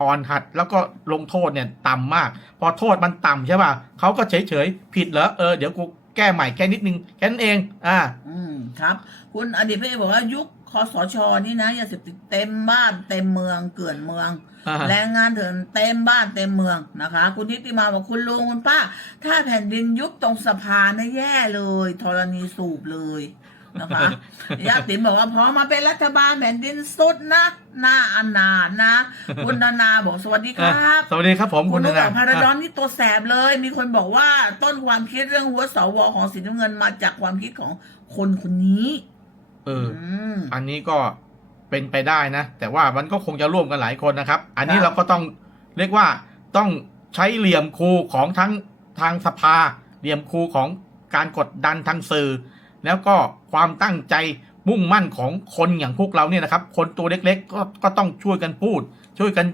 อ่อนหัดแล้วก็ลงโทษเนี่ยต่ำมาก พอโทษมันต่ำใช่ป่ะเขาก็เฉยเฉยๆผิดเหรอเออเดี๋ยวกูแก้ใหม่แค่นิดนึงแค่นั้นเอง อ่า อืมครับ คุณอดีตพระเอกบอกว่ายุคคอสชนี่นะยาเสพติดเต็มบ้านเต็มเมืองเกลื่อนเมืองอ่าแรงงานเถื่อนเต็มบ้านเต็มเมืองนะคะ คุณทิติมาบอกคุณลุงคุณป้า ถ้าแผ่นดินยุบตรงสะพานนะแย่เลยธรณีสูบเลย นะคะยาติ๋มบอกว่าพอมาเป็นรัฐบาลแผ่นดินสุดนะหน้าอนาถนะ คุณนานาบอกสวัสดีครับ สวัสดีครับผมคุคุณณนุกนาพาราดอนนี่ตัวแสบเลย มีคนบอกว่าต้นความคิดเรื่องหัวสวของสีน้ำเงินมาจากความคิดของคนคนนี้ เออมอันนี้ก็เป็นไปได้นะ แต่ว่ามันก็คงจะร่วมกันหลายคนนะครับ อันนี้ครับเราก็ต้องเรียกว่าต้องใช้เหลี่ยมครูของทั้งทางสภาเหลี่ยมครูของการกดดันทางสื่อ แล้วก็ความตั้งใจมุ่งมั่นของคนอย่างพวกเราเนี่ยนะครับ คนตัวเล็กๆก็ก็ต้องช่วยกันพูด ช่วยกัน